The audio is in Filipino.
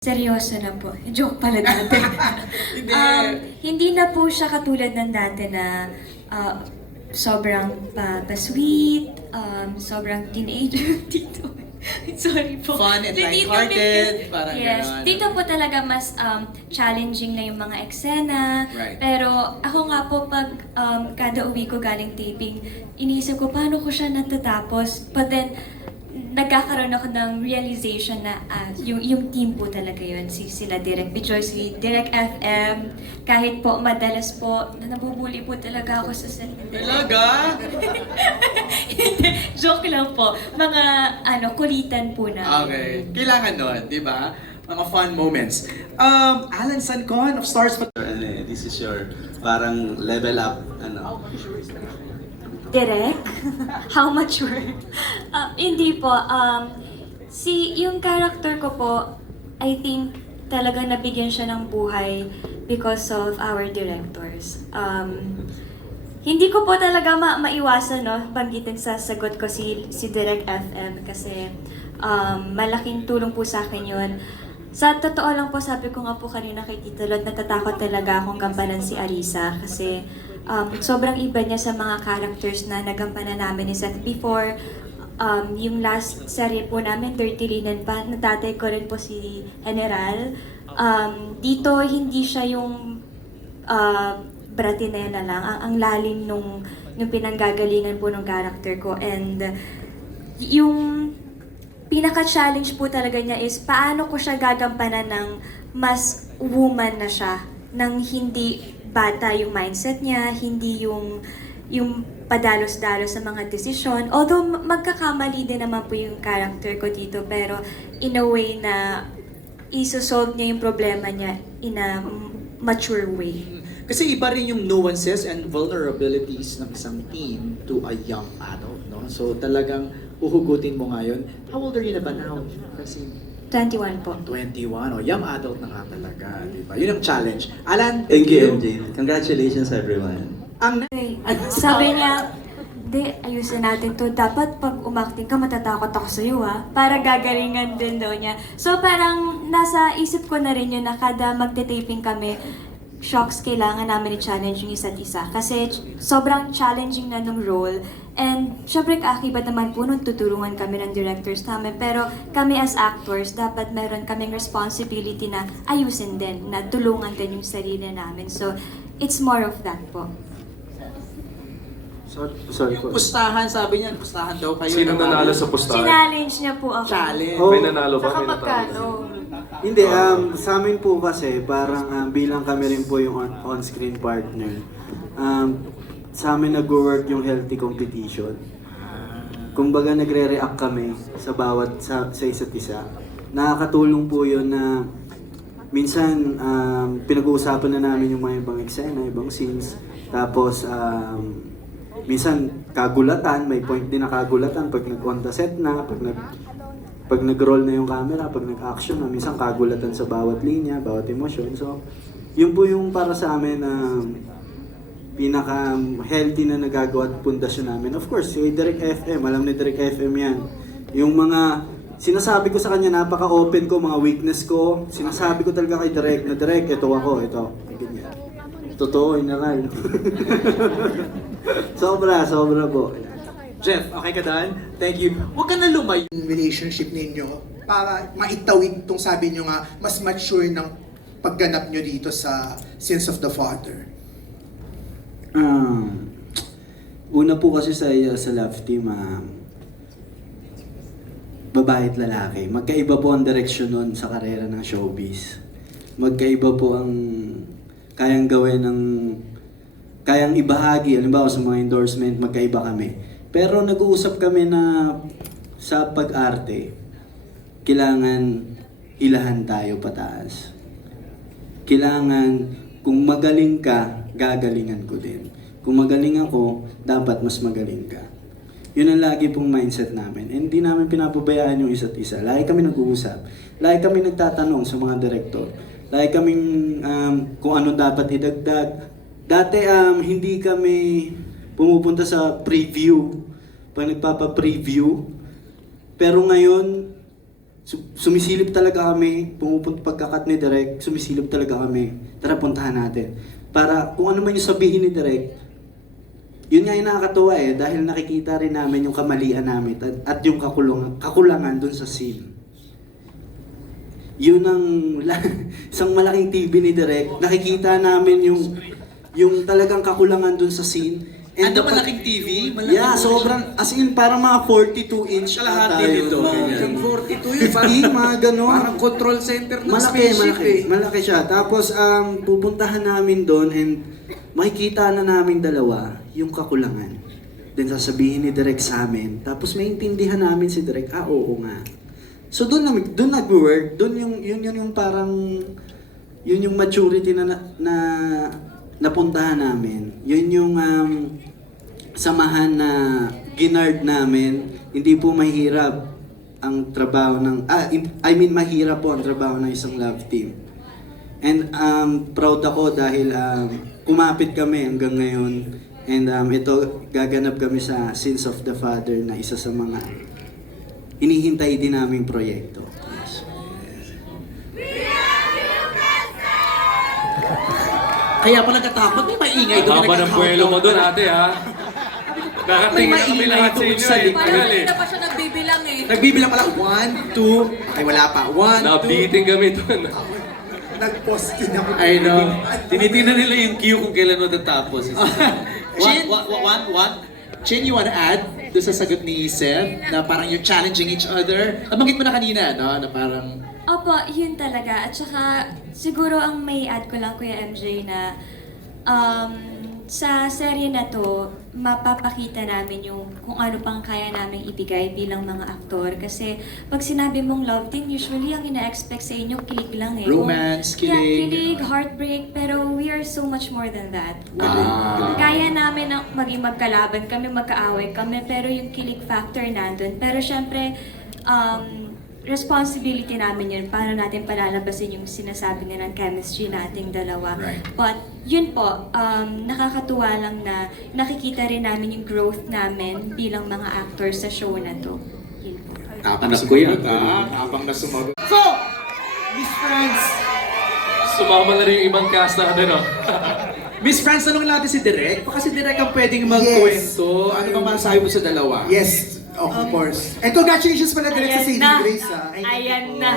Seryoso na po. Joke pala dati. Hindi. um, hindi na po siya katulad ng dati na ah, sobrang pa, pa-sweet, um, sobrang teenager dito. Sorry po. Fun and Dito lighthearted, parang Yes. ganon. Dito po talaga mas um, challenging na yung mga eksena. Right. Pero ako nga po pag um, kada uwi ko galing taping, iniisip ko paano ko siya natatapos. But then, nagkakaroon ako ng realization na ah, yung, yung team po talaga yun. Si, sila Direk Bijoy, si Direk FM. Kahit po madalas po, na nabubuli po talaga ako sa set. ni Direk. Talaga? Hindi, joke lang po. Mga ano, kulitan po na. Okay. Kailangan nun, di ba? Mga fun moments. Um, Alan Sancon of Stars eh, this is your parang level up ano. Direk? How mature? Ah, hindi po. Um, si, yung character ko po, I think talaga nabigyan siya ng buhay because of our directors. Um, hindi ko po talaga ma maiwasan, no, banggitin sa sagot ko si, si Direk FM kasi um, malaking tulong po sa akin yun. Sa totoo lang po, sabi ko nga po kanina kay Tito Lod, natatakot talaga akong gampanan si Arisa kasi um, sobrang iba niya sa mga characters na nagampanan namin ni Seth before. Um, yung last serye po namin, 30 Linen pa, natatay ko rin po si General. Um, dito, hindi siya yung uh, bratinela lang. Ang, ang lalim nung, nung pinanggagalingan po ng character ko. And yung pinaka-challenge po talaga niya is paano ko siya gagampanan ng mas woman na siya. Nang hindi bata yung mindset niya, hindi yung yung padalos-dalos sa mga desisyon. Although ma- magkakamali din naman po yung character ko dito, pero in a way na isosolve niya yung problema niya in a mature way. Kasi iba rin yung nuances and vulnerabilities ng isang teen to a young adult, no? So talagang uhugutin mo ngayon. How old are you na ba now? Kasi 21 po. 21, o young adult na nga talaga, di ba? Yun ang challenge. Alan, Thank you MJ. Congratulations everyone. Ang Okay. Sabi niya, di, ayusin natin to. Dapat pag umakting ka, matatakot ako sa'yo ha. Para gagalingan din daw niya. So parang nasa isip ko na rin yun na kada magte-taping kami, shocks kailangan namin i-challenge yung isa't isa. Kasi sobrang challenging na nung role. And syempre kaakibat naman po nung tutulungan kami ng directors namin. Pero kami as actors, dapat meron kaming responsibility na ayusin din, na tulungan din yung sarili namin. So it's more of that po. Sorry, sorry yung po. pustahan, sabi niya, pustahan daw kayo. Sino nanalo sa pustahan? Challenge niya po ako. Challenge. Oh. May nanalo ba? Saka May natalo? magkano? Hindi, um, sa amin po kasi, parang um, bilang kami rin po yung on- on-screen partner, um, sa amin nag-work yung healthy competition. Kumbaga nagre-react kami sa bawat, sa, sa isa't isa. Nakakatulong po yun na minsan um, pinag-uusapan na namin yung mga ibang eksena, ibang scenes. Tapos, um, minsan kagulatan, may point din na kagulatan pag nag-on the set na, pag nag pag nag-roll na yung camera, pag nag-action na, minsan kagulatan sa bawat linya, bawat emosyon. So, yun po yung para sa amin na pinaka-healthy na nagagawa at pundasyon namin. Of course, yung Direct FM, alam ni Direct FM yan. Yung mga sinasabi ko sa kanya, napaka-open ko, mga weakness ko. Sinasabi ko talaga kay Direct na Direct, ito ako, ito. Ganyan. Totoo, inaral. sobra, sobra po. Jeff, okay ka daan? Thank you. Huwag ka na lumayo. relationship ninyo para maitawid itong sabi nyo nga mas mature ng pagganap nyo dito sa Sins of the Father? Um, una po kasi sa, sa love team, ah, babae at lalaki. Magkaiba po ang direksyon nun sa karera ng showbiz. Magkaiba po ang kayang gawin ng kayang ibahagi. Halimbawa sa mga endorsement, magkaiba kami. Pero nag-uusap kami na sa pag-arte, kailangan ilahan tayo pataas. Kailangan, kung magaling ka, gagalingan ko din. Kung magaling ako, dapat mas magaling ka. Yun ang lagi pong mindset namin. And hindi namin pinapabayaan yung isa't isa. Lagi kami nag-uusap. Lagi kami nagtatanong sa mga direktor. Lagi kaming um, kung ano dapat idagdag. Dati um, hindi kami pumupunta sa preview. Pag nagpapa-preview. Pero ngayon, Su- sumisilip talaga kami, pumupunta pagkakat ni Direk, sumisilip talaga kami. Tara, puntahan natin. Para kung ano man yung sabihin ni Direk, yun nga yung nakakatuwa eh, dahil nakikita rin namin yung kamalian namin at, at yung kakulangan, kakulangan dun sa scene. Yun ang isang malaking TV ni Direk, nakikita namin yung yung talagang kakulangan dun sa scene. Ano kapag- malaking TV? Malaking Yeah, sobrang, as in, parang mga 42 inch yun. nito. Oo, ganyan. yung 42 yun. Hindi, mga ganon. Parang control center ng malaki, spaceship malaki. eh. Malaki siya. Tapos, um, pupuntahan namin doon and makikita na namin dalawa yung kakulangan. Then sasabihin ni Direk sa amin. Tapos maintindihan namin si Direk, ah, oo nga. So doon na doon nag-work, doon yung yun yun yung parang yun yung maturity na na, na napuntahan namin. Yun yung um, samahan na ginard namin. Hindi po mahirap ang trabaho ng ah I mean mahirap po ang trabaho ng isang love team. And um, proud ako dahil um, kumapit kami hanggang ngayon. And um, ito, gaganap kami sa Sins of the Father na isa sa mga hinihintay din naming proyekto. Kaya pa nagkatakot, may maingay doon. Haba ng buwelo mo doon, ate, ha? Nakatingin na kami maingay lahat sa doon inyo, sa eh. likod. Tagal, eh. Hindi pa siya nagbibilang eh. Nagbibilang pala, one, two, ay wala pa, one, two. Nabiting kami doon. Nag-post din ako. I know. Tinitingnan nila yung queue kung kailan matatapos. Chin, one, one, one. Chin, you wanna add doon sa sagot ni Seb na parang you're challenging each other? Nabanggit mo na kanina, no? Na parang, Opo, yun talaga. At saka, siguro ang may add ko lang, Kuya MJ, na um, sa serye na to, mapapakita namin yung kung ano pang kaya namin ibigay bilang mga aktor. Kasi pag sinabi mong love team, usually ang ina-expect sa inyo, kilig lang eh. Romance, Kung- Yeah, kilig. kilig, heartbreak, pero we are so much more than that. Ah. Kaya namin na maging magkalaban kami, magkaaway kami, pero yung kilig factor nandun. Pero syempre, um, responsibility namin yun. Paano natin palalabasin yung sinasabi nga ng chemistry nating dalawa. Right. But yun po, um, nakakatuwa lang na nakikita rin namin yung growth namin bilang mga actors sa show na to. Yun po. Ko yan. Habang na sumagot. So, Miss Friends, Sumama na rin yung ibang cast natin, no? Miss Friends, tanongin natin si Direk. Baka si Direk ang pwedeng magkwento. Ano bang masasabi mo sa dalawa? Yes, of course. And congratulations pala direct sa Ayan Saving na. Grace. ah. Ay, Ayan na.